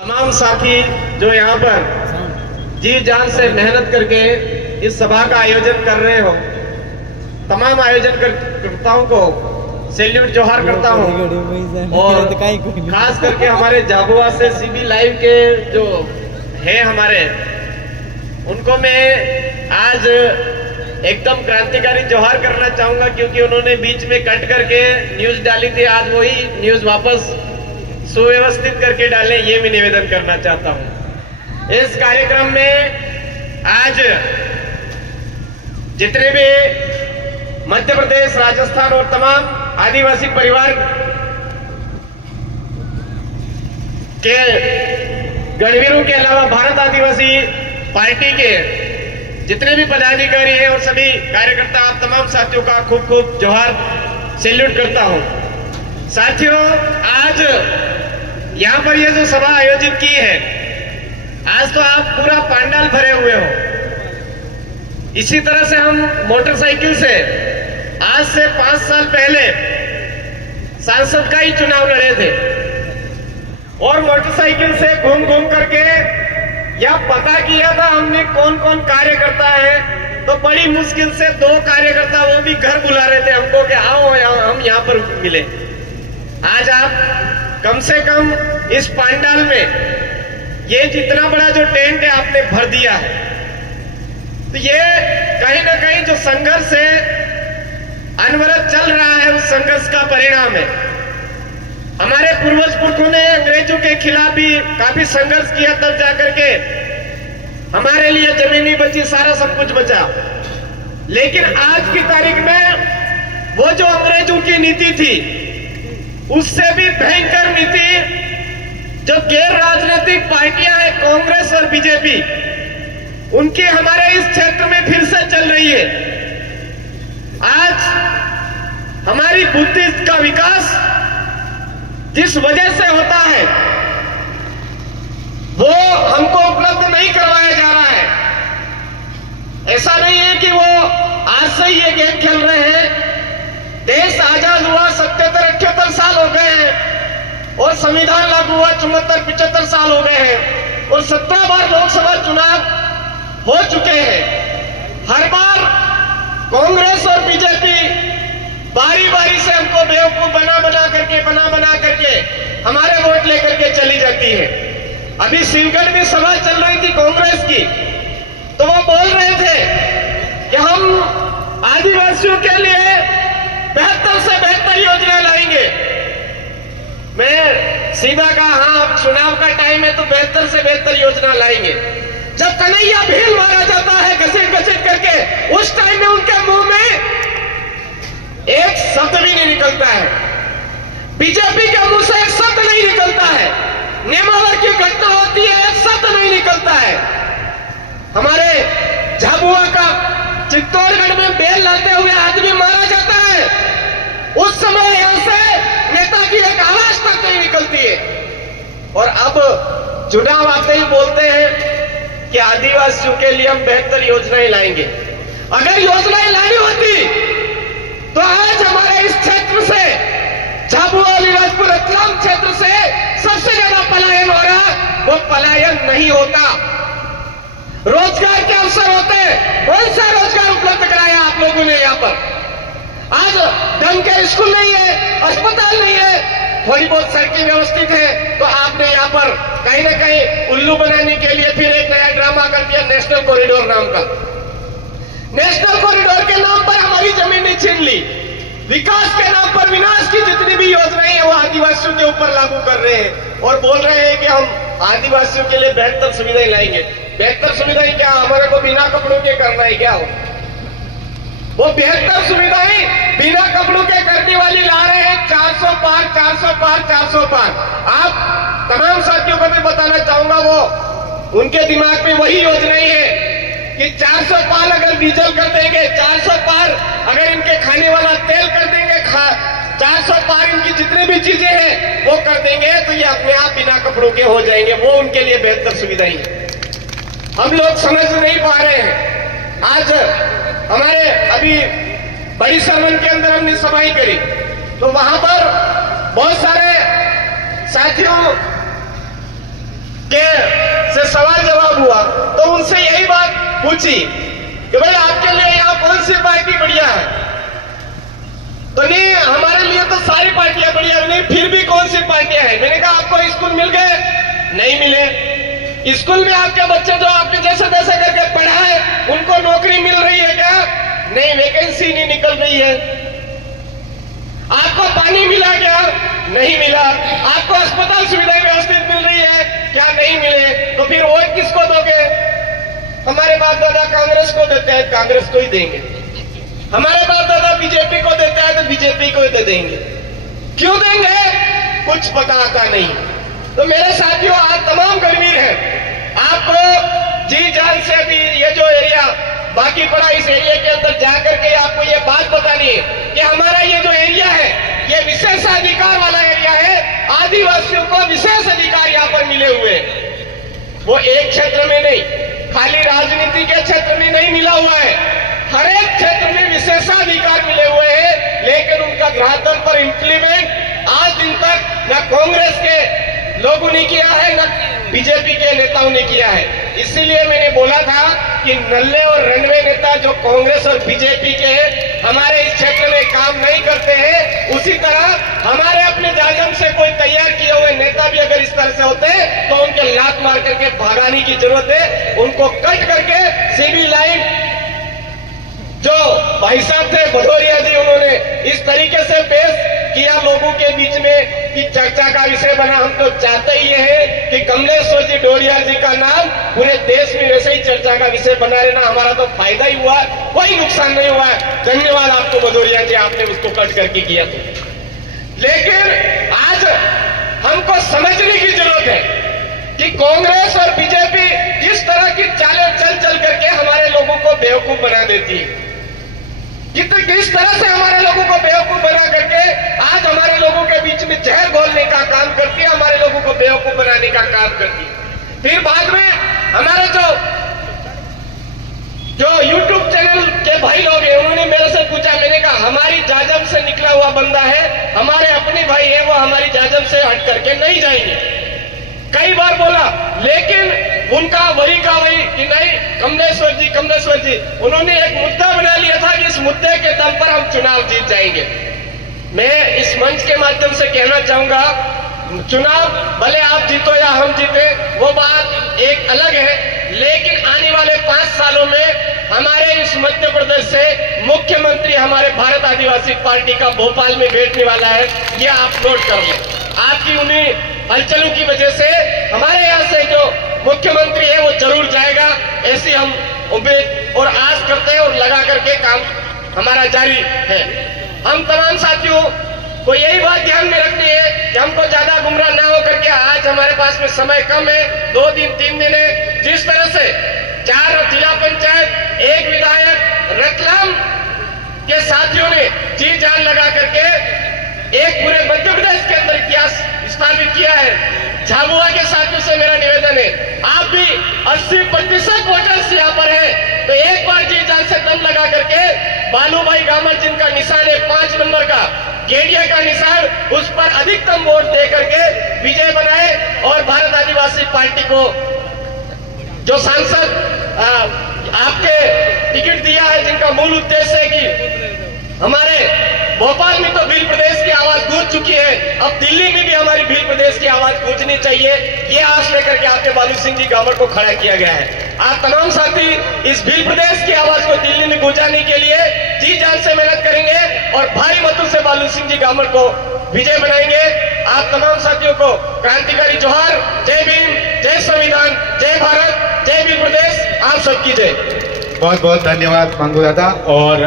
तमाम साथी जो यहाँ पर जी जान से मेहनत करके इस सभा का आयोजन कर रहे हो, तमाम आयोजन करताओं को सैल्यूट जोहार करता हूँ। और खास करके हमारे झाबुआ से सीबी लाइव के जो है हमारे, उनको मैं आज एकदम क्रांतिकारी जोहार करना चाहूंगा, क्योंकि उन्होंने बीच में कट करके न्यूज डाली थी। आज वही न्यूज वापस सुव्यवस्थित करके डालें, ये मैं निवेदन करना चाहता हूं। इस कार्यक्रम में आज जितने भी मध्य प्रदेश, राजस्थान और तमाम आदिवासी परिवार के गणवीरों के अलावा भारत आदिवासी पार्टी के जितने भी पदाधिकारी हैं और सभी कार्यकर्ता, आप तमाम साथियों का खूब खूब जोहार सैल्यूट करता हूं। साथियों, आज यहां पर ये जो सभा आयोजित की है, आज तो आप पूरा पंडाल भरे हुए हो। इसी तरह से हम मोटरसाइकिल से आज से 5 साल पहले सांसद का ही चुनाव लड़े थे और मोटरसाइकिल से घूम घूम करके यह पता किया था हमने कौन कौन कार्यकर्ता है। तो बड़ी मुश्किल से 2 कार्यकर्ता, वो भी घर बुला रहे थे हमको कि आओ हम यहां पर मिले। आज आप कम से कम इस पंडाल में ये जितना बड़ा जो टेंट है आपने भर दिया है, तो ये कहीं ना कहीं जो संघर्ष है अनवरत चल रहा है, उस संघर्ष का परिणाम है। हमारे पूर्वज पुरखों ने अंग्रेजों के खिलाफ भी काफी संघर्ष किया, तब जाकर के हमारे लिए जमीनी बची, सारा सब कुछ बचा। लेकिन आज की तारीख में वो जो अंग्रेजों की नीति थी, उससे भी भयंकर नीति जो गैर राजनीतिक पार्टियां हैं, कांग्रेस और बीजेपी, उनकी हमारे इस क्षेत्र में फिर से चल रही है। आज हमारी बुद्धि का विकास जिस वजह से होता है, वो हमको उपलब्ध नहीं करवाया जा रहा है। ऐसा नहीं है कि वो आज से ही ये गेम खेल रहे हैं। देश आजाद हुआ 77-78 साल हो गए हैं और संविधान लागू हुआ 74-75 साल हो गए हैं और 17 बार लोकसभा चुनाव हो चुके हैं। हर बार कांग्रेस और बीजेपी बारी बारी से हमको बेवकूफ बना बना करके हमारे वोट लेकर के चली जाती है। अभी शिवगढ़ में सभा चल रही थी कांग्रेस की, तो वो बोल रहे थे कि हम आदिवासियों के लिए बेहतर से बेहतर योजना लाएंगे। मैं सीधा कहा, हाँ अब चुनाव का टाइम है तो बेहतर से बेहतर योजना लाएंगे। जब कन्हैया भील मारा जाता है घसीट घसीट करके, उस टाइम में उनके मुंह में एक शब्द भी नहीं निकलता है। बीजेपी के मुंह से एक शब्द नहीं निकलता है। नेमावर की घटना होती है, एक शब्द नहीं निकलता है। हमारे झाबुआ का चित्तौड़गढ़ में बेल लाते हुए आदमी मारा जाता है, उस समय यहां से नेता की एक आवाज तक नहीं निकलती है। और अब चुनाव आते ही बोलते हैं कि आदिवासियों के लिए हम बेहतर योजनाएं लाएंगे। अगर योजनाएं लानी होती तो आज हमारे इस क्षेत्र से, झाबुआ अलीराजपुर रतलाम क्षेत्र से सबसे ज्यादा पलायन हो रहा, वो पलायन नहीं होता। रोजगार के अवसर होते, कौन सा रोजगार उपलब्ध कराया आप लोगों ने? यहाँ पर आज ढंग के स्कूल नहीं है, अस्पताल नहीं है, थोड़ी बहुत सड़कें व्यवस्थित है, तो आपने यहाँ पर कहीं ना कहीं उल्लू बनाने के लिए फिर एक नया ड्रामा कर दिया, नेशनल कॉरिडोर नाम का। नेशनल कॉरिडोर के नाम पर हमारी जमीनें छीन ली। विकास के नाम पर विनाश की जितनी भी योजनाएं हैं वो आदिवासियों के ऊपर लागू कर रहे हैं और बोल रहे हैं कि हम आदिवासियों के लिए बेहतर सुविधाएं लाएंगे। बेहतर सुविधाएं क्या? हमारे को बिना कपड़ों के करना है क्या? वो बेहतर सुविधाएं बिना कपड़ों के करने वाली ला रहे हैं। 400 पार, 400 पार, 400 पार। आप तमाम साथियों को मैं बताना चाहूंगा, वो उनके दिमाग में वही योजनाएं है कि 400 पार अगर डीजल कर देंगे, 400 पार अगर इनके खाने वाला तेल कर देंगे, 400 पार इनकी जितनी भी चीजें हैं वो कर देंगे, तो ये अपने आप बिना कपड़ों के हो जाएंगे। वो उनके लिए बेहतर सुविधाएं हैं। हम लोग समझ नहीं पा रहे हैं। आज हमारे अभी बड़ी सरवन के अंदर हमने सभाएं करी, तो वहां पर बहुत सारे साथियों उनसे यही बात पूछी कि भाई आपके लिए यहाँ कौन सी पार्टी बढ़िया है, तो नहीं हमारे लिए तो सारी पार्टियां बढ़िया, नहीं फिर भी कौन सी पार्टियां हैं। मैंने कहा आपको स्कूल मिल गए? नहीं मिले। स्कूल में आपके बच्चे जो आपके जैसे तैसे करके पढ़ाए उनको नौकरी मिल रही है क्या? नहीं, वैकेंसी नहीं निकल रही है। आपको पानी मिला क्या? नहीं मिला। आपको अस्पताल सुविधाएं व्यवस्थित मिल रही है क्या? नहीं मिले। तो फिर वोट किसको दोगे? हमारे बाप दादा कांग्रेस को देते हैं, कांग्रेस को ही देंगे। हमारे बाप दादा बीजेपी को देते हैं तो बीजेपी को ही दे देंगे। क्यों देंगे? कुछ पता आता नहीं। तो मेरे साथियों, आज तमाम गंभीर है, आपको जी जान से अभी ये जो एरिया बाकी पड़ा, इस एरिया के अंदर जाकर के आपको ये बात बतानी है कि हमारा ये जो एरिया है ये विशेषाधिकार वाला एरिया है। आदिवासियों को विशेष अधिकार यहाँ पर मिले हुए, वो एक क्षेत्र में नहीं, खाली राजनीति के क्षेत्र में नहीं मिला हुआ है, हर एक क्षेत्र में विशेषाधिकार मिले हुए हैं। लेकिन उनका धरातल पर इंप्लीमेंट आज दिन तक न कांग्रेस के लोगों ने किया है न बीजेपी के नेताओं ने किया है। इसीलिए मैंने बोला था कि नल्ले और रनवे नेता जो कांग्रेस और बीजेपी के हमारे इस क्षेत्र में काम नहीं करते हैं, उसी तरह हमारे अपने जाजम से कोई तैयार किए हुए नेता भी अगर इस तरह से होते तो उनके लात मार करके भगाने की जरूरत है। उनको कट करके सिविल लाइन, जो भाई साहब थे भदौरिया जी, उन्होंने इस तरीके से पेश किया लोगों के बीच में कि चर्चा का विषय बना। हम तो चाहते ही है कि कमलेश्वर जी डोरिया जी का नाम पूरे देश में वैसे ही चर्चा का विषय बना रहना। हमारा तो फायदा ही हुआ, कोई नुकसान नहीं हुआ। धन्यवाद आपको भदौरिया जी, आपने उसको कट करके किया। तो लेकिन आज हमको समझने की जरूरत है कि कांग्रेस और बीजेपी किस तरह की चालें चल चल करके हमारे लोगों को बेवकूफ बना देती है, किस तरह से हमारे लोगों को बेवकूफ बना करके आज हमारे लोगों के बीच में जहर घोलने का काम करती है, हमारे लोगों को बेवकूफ बनाने का काम करती है। फिर बाद में हमारे जो YouTube चैनल के भाई लोग हैं, उन्होंने मेरे से पूछा, मैंने कहा हमारी जाजम से निकला हुआ बंदा है, हमारे अपने भाई है, वो हमारी जाजम से हट करके नहीं जाएंगे। कई बार बोला, लेकिन उनका वही का वही कि नहीं कमलेश्वर जी उन्होंने एक मुद्दा बना लिया था कि इस मुद्दे के दम पर हम चुनाव जीत जाएंगे। मैं इस मंच के माध्यम से कहना चाहूंगा, चुनाव भले आप जीतो या हम जीते वो बात एक अलग है, लेकिन आने वाले 5 सालों में हमारे इस मध्य प्रदेश से मुख्यमंत्री हमारे भारत आदिवासी पार्टी का भोपाल में बैठने वाला है। ये आप नोट कर लें। आपकी उन्हीं हलचलों की वजह से हमारे यहाँ से जो मुख्यमंत्री है वो जरूर जाएगा, ऐसी हम उम्मीद और आस करते हैं और लगा करके काम हमारा जारी है। हम तमाम साथियों को यही बात ध्यान में रखनी है कि हमको ज्यादा गुमराह ना हो करके, आज हमारे पास में समय कम है, 2 दिन 3 दिन है। जिस तरह से 4 जिला पंचायत, 1 विधायक रतलाम के साथियों ने जी जान लगा करके एक पूरे मध्य प्रदेश के अंदर इतिहास स्थापित किया है। झाबुआ के साथियों से मेरा निवेदन है, आप भी 80% वोटर्स यहाँ पर है, तो एक बार जी जान से दम लगा करके बालूभाई गामर जिनका निशान है 5 नंबर का, केडिया का निशान, उस पर अधिकतम वोट दे करके विजय बनाए और भारत आदिवासी पार्टी को जो सांसद आपके टिकट दिया है, जिनका मूल उद्देश्य है कि हमारे भोपाल में तो भील प्रदेश की आवाज गूंज चुकी है, अब दिल्ली में भी हमारी भील प्रदेश की आवाज गूंजनी चाहिए। ये आस लेकर के आपके बालू सिंह जी गामर को खड़ा किया गया है। आप तमाम साथी इस भील प्रदेश की आवाज को दिल्ली में गूंजाने के लिए जी जान से मेहनत करेंगे और भारी मतों से बालू सिंह जी गामर को विजय बनाएंगे। आप तमाम साथियों को क्रांतिकारी जोहार, जय भीम, जय संविधान, जय भारत, जय भील प्रदेश, आप सबकी जय। बहुत बहुत धन्यवाद मंगू दादा। और